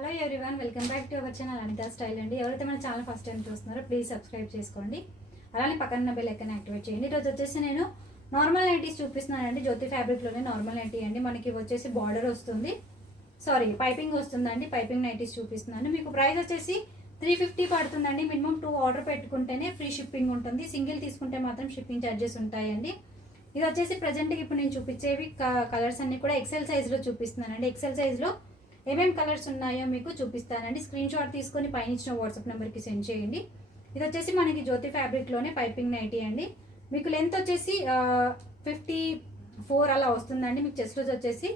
Hello everyone welcome back to our channel Anitha style అండి. ఎవరైతే మన ఛానల్ ఫస్ట్ టైం చూస్తున్నారో ప్లీజ్ సబ్స్క్రైబ్ చేసుకోండి. అలానే పక్కన బెల్ ఐకాన్ యాక్టివేట్ చేయండి. ఈరోజు వచ్చేసి నేను నార్మల్ నైటీస్ చూపిస్తున్నానండి. జ్యోతి ఫ్యాబ్రిక్లోనే నార్మల్ నైటీ అండి. మనకి వచ్చేసి బార్డర్ వస్తుంది. సారీ పైపింగ్ వస్తుందండి. పైపింగ్ నైటీస్ చూపిస్తున్నాను. మీకు ప్రైస్ వచ్చేసి త్రీ ఫిఫ్టీ పడుతుందండి. మినిమం టూ ఆర్డర్ పెట్టుకుంటేనే ఫ్రీ షిప్పింగ్ ఉంటుంది. సింగిల్ తీసుకుంటే మాత్రం షిప్పింగ్ ఛార్జెస్ ఉంటాయండి. ఇది వచ్చేసి ప్రజెంట్కి ఇప్పుడు నేను చూపించేవి కలర్స్ అన్ని కూడా ఎక్సెల్ సైజ్లో చూపిస్తున్నానండి. ఎక్సెల్ సైజ్లో ఏమేమి కలర్స్ ఉన్నాయో మీకు చూపిస్తానండి. స్క్రీన్ షాట్ తీసుకొని పైన ఇచ్చిన వాట్సాప్ నెంబర్కి సెండ్ చేయండి. ఇది వచ్చేసి మనకి జ్యోతి ఫ్యాబ్రిక్లోనే పైపింగ్ నైటీ అండి. మీకు లెంత్ వచ్చేసి ఫిఫ్టీ ఫోర్ అలా వస్తుందండి. మీకు చెస్ట్ లూజ్ వచ్చేసి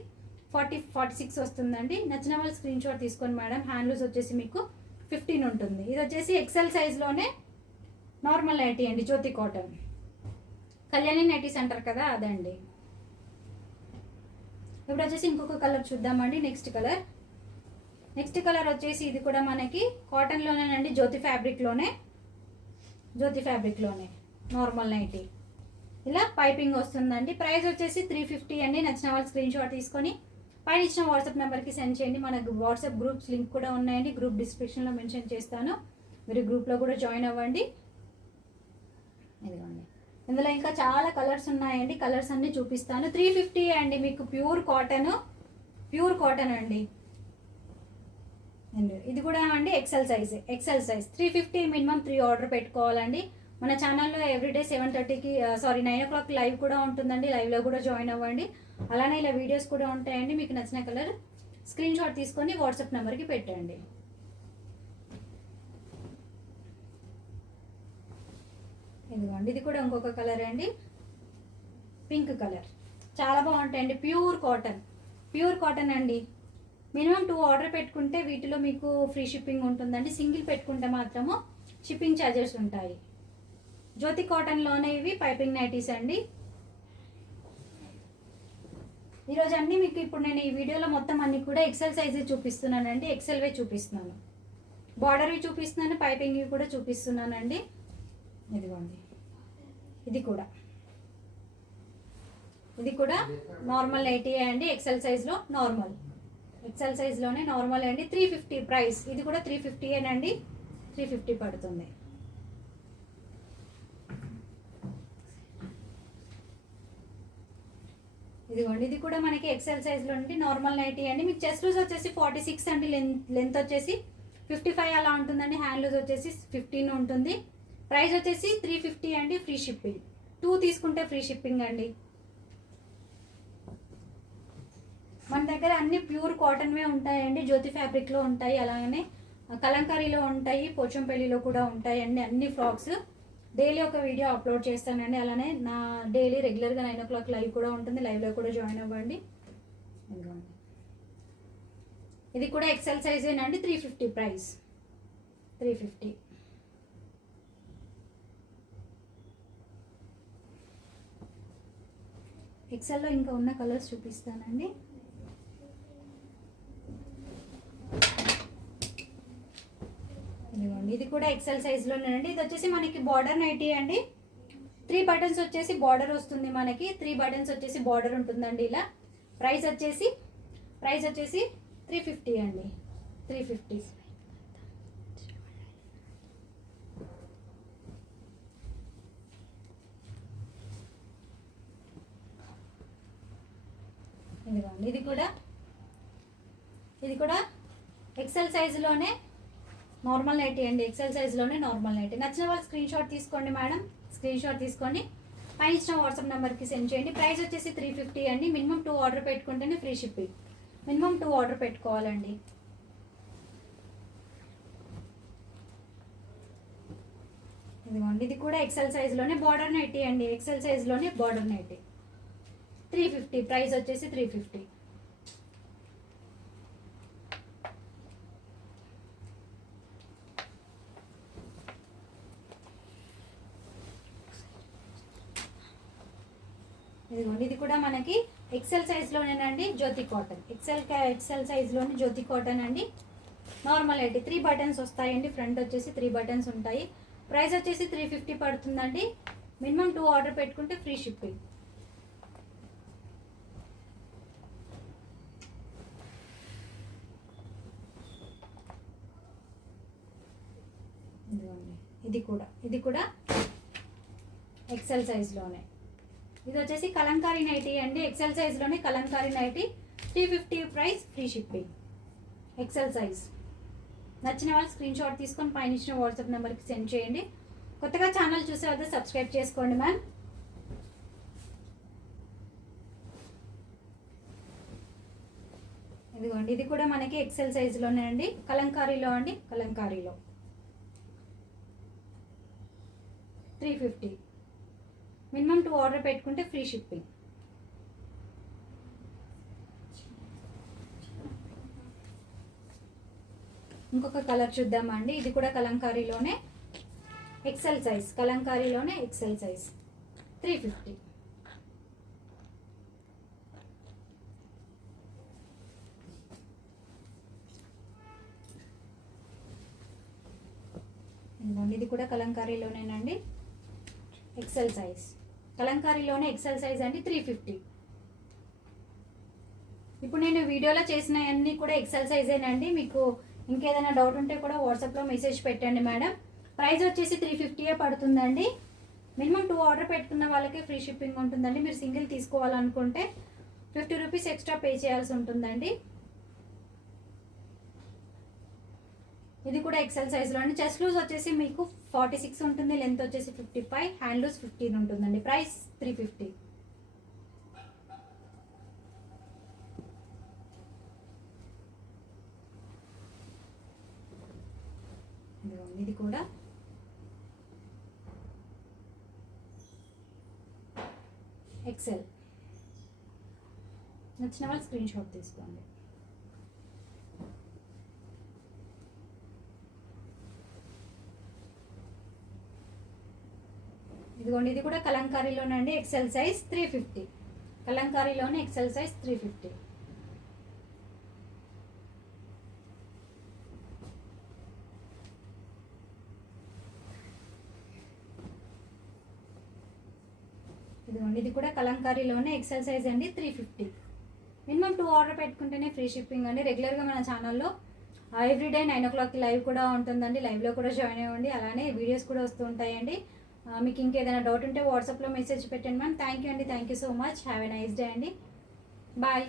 ఫార్టీ ఫార్టీ సిక్స్ వస్తుందండి. నచ్చిన వాళ్ళు స్క్రీన్ షాట్ తీసుకోండి మేడం. హ్యాండ్ లూజ్ వచ్చేసి మీకు ఫిఫ్టీన్ ఉంటుంది. ఇది వచ్చేసి ఎక్సెల్ సైజ్లోనే నార్మల్ నైటీ అండి జ్యోతి కాటన్. కళ్యాణి నైటీస్ అంటారు కదా అదండి. ఇప్పుడు వచ్చేసి ఇంకొక కలర్ చూద్దామండి నెక్స్ట్ కలర్ నెక్స్ట్ కలర్ వచ్చేసి ఇది కూడా మనకి కాటన్లోనేనండి జ్యోతి ఫ్యాబ్రిక్లోనే జ్యోతి ఫ్యాబ్రిక్లోనే నార్మల్ నైటీ ఇలా పైపింగ్ వస్తుందండి. ప్రైస్ వచ్చేసి త్రీ ఫిఫ్టీ అండి. నచ్చిన వాళ్ళు స్క్రీన్ షాట్ తీసుకొని పైన ఇచ్చిన వాట్సాప్ నెంబర్కి సెండ్ చేయండి. మన వాట్సాప్ గ్రూప్స్ లింక్ కూడా ఉన్నాయండి. గ్రూప్ డిస్క్రిప్షన్లో మెన్షన్ చేస్తాను. మీరు గ్రూప్లో కూడా జాయిన్ అవ్వండి. ఇదిగోండి. ఇందులో ఇంకా చాలా కలర్స్ ఉన్నాయండి. కలర్స్ అన్ని చూపిస్తాను. త్రీ ఫిఫ్టీ అండి మీకు ప్యూర్ కాటన్. ప్యూర్ కాటన్ అండి. అండ్ ఇది కూడా అండి XL size. XL size. Three fifty minimum three order పెట్టుకోవాలండి. మన ఛానల్లో ఎవ్రీడే సెవెన్ థర్టీకి sorry nine o'clock live కూడా ఉంటుందండి. లైవ్లో కూడా జాయిన్ అవ్వండి. అలానే ఇలా వీడియోస్ కూడా ఉంటాయండి. మీకు నచ్చిన కలర్ స్క్రీన్ షాట్ తీసుకొని వాట్సాప్ నెంబర్కి పెట్టండి. ఇదిగోండి ఇది కూడా ఇంకొక కలర్ అండి. పింక్ కలర్ చాలా బాగుంటాయండి. ప్యూర్ కాటన్ ప్యూర్ కాటన్ అండి. మినిమం టూ ఆర్డర్ పెట్టుకుంటే వీటిలో మీకు ఫ్రీ షిప్పింగ్ ఉంటుందండి. సింగిల్ పెట్టుకుంటే మాత్రము షిప్పింగ్ ఛార్జెస్ ఉంటాయి. జ్యోతి కాటన్లోనే ఇవి పైపింగ్ నైటీస్ అండి. ఈరోజు అన్నీ మీకు ఇప్పుడు నేను ఈ వీడియోలో మొత్తం అన్ని కూడా ఎక్సెల్ సైజే చూపిస్తున్నానండి. ఎక్సెల్వే చూపిస్తున్నాను. బార్డర్వి చూపిస్తున్నాను. పైపింగ్వి కూడా చూపిస్తున్నానండి. ఇదిగోండి. ఇది కూడా. ఇది కూడా నార్మల్ నైటీ అండి ఎక్సెల్ సైజ్లో నార్మల్ ఎక్సెల్ సైజ్లోనే నార్మల్ అండి. త్రీ ఫిఫ్టీ ప్రైస్ ఇది కూడా త్రీ ఫిఫ్టీయేనండి అండి త్రీ ఫిఫ్టీ పడుతుంది. ఇదిగోండి ఇది కూడా మనకి ఎక్సెల్ సైజ్లో ఉండి నార్మల్ నైటీ అండి. మీకు చెస్ట్ లూజ్ వచ్చేసి ఫార్టీ సిక్స్ అండి. లెంత్ లెంత్ వచ్చేసి ఫిఫ్టీ ఫైవ్ అలా ఉంటుందండి. హ్యాండ్ లూజ్ వచ్చేసి ఫిఫ్టీన్ ఉంటుంది. ప్రైస్ వచ్చేసి త్రీ ఫిఫ్టీ అండి ఫ్రీ షిప్పింగ్ టూ తీసుకుంటే ఫ్రీ షిప్పింగ్ అండి. మన దగ్గర అన్ని ప్యూర్ కాటన్వే ఉంటాయండి జ్యోతి ఫ్యాబ్రిక్లో ఉంటాయి అలాగనే కలంకారీలో ఉంటాయి పోచంపల్లిలో కూడా ఉంటాయండి అన్ని ఫ్రాక్స్. డైలీ ఒక వీడియో అప్లోడ్ చేస్తానండి అలానే నా డైలీ రెగ్యులర్గా నైన్ ఓ క్లాక్ లైవ్ కూడా ఉంటుంది లైవ్లో కూడా జాయిన్ అవ్వండి. ఇది కూడా XL సైజేనండి three fifty price three fifty ఎక్సెల్లో ఇంకా ఉన్న కలర్స్ చూపిస్తానండి. ఇదిగోండి ఇది కూడా ఎక్సెల్ సైజ్లోనేనండి ఇది వచ్చేసి మనకి బార్డర్ నైటీ అండి. త్రీ బటన్స్ వచ్చేసి బార్డర్ వస్తుంది మనకి. త్రీ బటన్స్ వచ్చేసి బార్డర్ ఉంటుందండి ఇలా. ప్రైస్ వచ్చేసి ప్రైస్ వచ్చేసి త్రీ ఫిఫ్టీ అండి. త్రీ ఫిఫ్టీ ఇదిగోండి ఇది కూడా ఇది కూడా ఎక్సెల్ సైజులోనే నార్మల్ నైటీ అండి. ఎక్సెల్ సైజ్లోనే నార్మల్ నైటీ నచ్చిన వాళ్ళు స్క్రీన్ షాట్ తీసుకోండి మేడం. స్క్రీన్ షాట్ తీసుకొని పైన ఇచ్చిన వాట్సాప్ నెంబర్కి సెండ్ చేయండి. ప్రైస్ వచ్చేసి త్రీ ఫిఫ్టీ అండి. మినిమం టూ ఆర్డర్ పెట్టుకుంటేనే free shipping minimum two order పెట్టుకోవాలండి. ఇదిగోండి. ఇది కూడా ఎక్సెల్ సైజ్లోనే బార్డర్ నైటీ అండి. XL సైజ్లోనే border nighty three fifty price వచ్చేసి త్రీ ఫిఫ్టీ. ఇదిగోండి ఇది కూడా మనకి ఎక్సెల్ సైజ్లోనేనండి జ్యోతి కాటన్ ఎక్సెల్ ఎక్సెల్ సైజ్లోని జ్యోతి కాటన్ అండి. నార్మల్ అయితే త్రీ బటన్స్ వస్తాయండి. ఫ్రంట్ వచ్చేసి త్రీ బటన్స్ ఉంటాయి. ప్రైస్ వచ్చేసి త్రీ ఫిఫ్టీ పడుతుందండి. మినిమం టూ ఆర్డర్ పెట్టుకుంటే ఫ్రీ షిప్పింగ్ ఇదిగోండి ఇది కూడా ఇది కూడా ఎక్సెల్ సైజ్లోనే ఇది వచ్చేసి కలంకారీ నైటీ అండి. XL సైజ్లోనే Kalamkari nighty. Three fifty price free shipping XL size నచ్చిన వాళ్ళు స్క్రీన్ షాట్ తీసుకొని పైన ఇచ్చిన వాట్సాప్ నెంబర్కి సెండ్ చేయండి. కొత్తగా ఛానల్ చూసే వద్ద సబ్స్క్రైబ్ చేసుకోండి మ్యామ్ ఇదిగోండి ఇది కూడా మనకి ఎక్సెల్ సైజులోనే అండి. కలంకారీలో అండి కలంకారీలో. Three fifty. Minimum two order పెట్టుకుంటే ఫ్రీ షిప్పింగ్. ఇంకొక కలర్ చూద్దామండి. ఇది కూడా కలంకారీలోనే ఎక్సెల్ సైజ్ కలంకారీలోనే ఎక్సెల్ సైజ్ త్రీ ఫిఫ్టీ. ఇది కూడా కలంకారీలోనేనండి. ఎక్సెల్ సైజ్ కలంకారీలోనే ఎక్సెల్ సైజ్ అండి త్రీ ఫిఫ్టీ ఇప్పుడు నేను వీడియోలో చేసినవన్నీ కూడా ఎక్సెల్ సైజేనండి మీకు ఇంకేదైనా డౌట్ ఉంటే కూడా వాట్సాప్లో మెసేజ్ పెట్టండి మేడం. ప్రైస్ వచ్చేసి త్రీ ఫిఫ్టీయే పడుతుందండి. మినిమం టూ ఆర్డర్ పెట్టుకున్న వాళ్ళకే ఫ్రీ షిప్పింగ్ ఉంటుందండి. మీరు సింగిల్ తీసుకోవాలనుకుంటే ఫిఫ్టీ రూపీస్ ఎక్స్ట్రా పే చేయాల్సి ఉంటుందండి. ఇది కూడా ఎక్సెల్ సైజ్లో అండి చెస్ట్ లూజ్ వచ్చేసి మీకు ఫార్టీ సిక్స్ ఉంటుంది లెంత్ వచ్చేసి fifty five hand loose fifteen ఉంటుందండి ప్రైస్ త్రీ ఫిఫ్టీ ఇది కూడా. ఎక్సెల్ నచ్చిన వాళ్ళు స్క్రీన్ షాట్ తీసుకోండి. ఇదిగోండి ఇది కూడా కలంకారీలోనండి ఎక్సెల్ సైజ్ త్రీ ఫిఫ్టీ కలంకారీలోనే ఎక్సెల్ సైజ్ త్రీ ఫిఫ్టీ ఇదిగోండి ఇది కూడా కలంకారీలోనే ఎక్సెల్ సైజ్ అండి three fifty minimum two order పెట్టుకుంటేనే ఫ్రీ షిప్పింగ్ అండి. రెగ్యులర్గా మన ఛానల్లో ఎవ్రీడే నైన్ ఓ క్లాక్కి లైవ్ కూడా ఉంటుందండి. లైవ్లో కూడా జాయిన్ అవ్వండి అలానే వీడియోస్ కూడా వస్తూ ఉంటాయండి. మీకు ఇంకేదైనా డౌట్ ఉంటే వాట్సాప్లో మెసేజ్ పెట్టండి మ్యామ్ థ్యాంక్ యూ అండి. Thank you so much have a nice day అండి. బాయ్